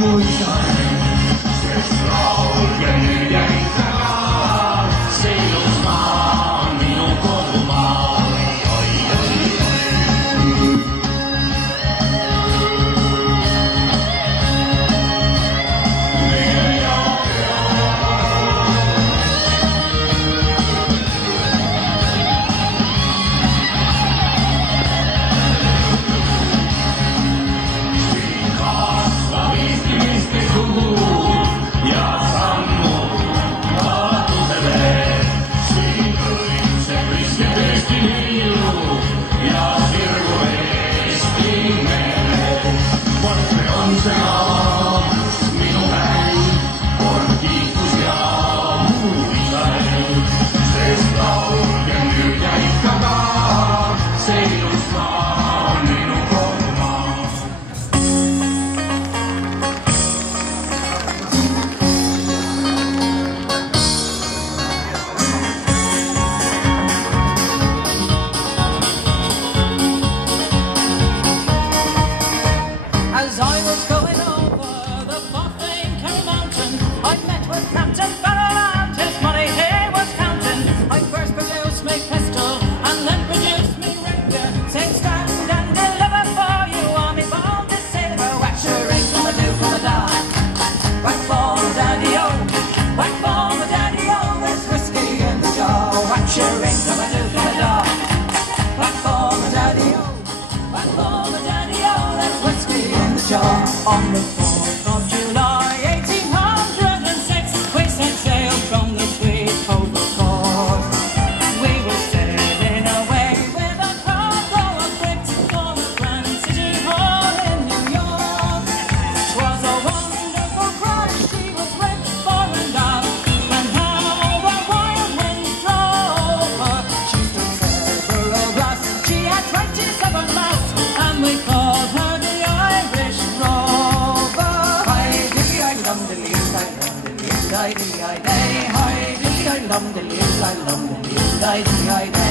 muy tarde. As I was going over the Boffin Kerry Mountain, I met with Captain Farrell and his money he was counting. I first produced me pistol and then produced me rapier, saying stand and deliver for you on me ball to silver. Wax your ring from the Duke of the Dark. Whack for the daddy-o, whack for the daddy-o, there's whiskey in the jar. Wax your ring from the Duke of the Dark. Whack for the daddy-o, whack for the daddy-o, there's whiskey in the jar. On the 4th of July, 1806, we set sail from the sweet Hope Port. We were sailing away with a cargo of bricks for the Grand City Hall in New York. 'Twas a wonderful cry, she was wrecked fore and aft, and how the wild winds drove her. She stood several blasts, she had 27 masts, and we called her the Irish Rover. Hi-dee-I-lum-de-lee-I-lum-de-lee-I-dee-I-day. Hi-dee-I-lum-de-lee-I-lum-de-lee-I-dee-I-day.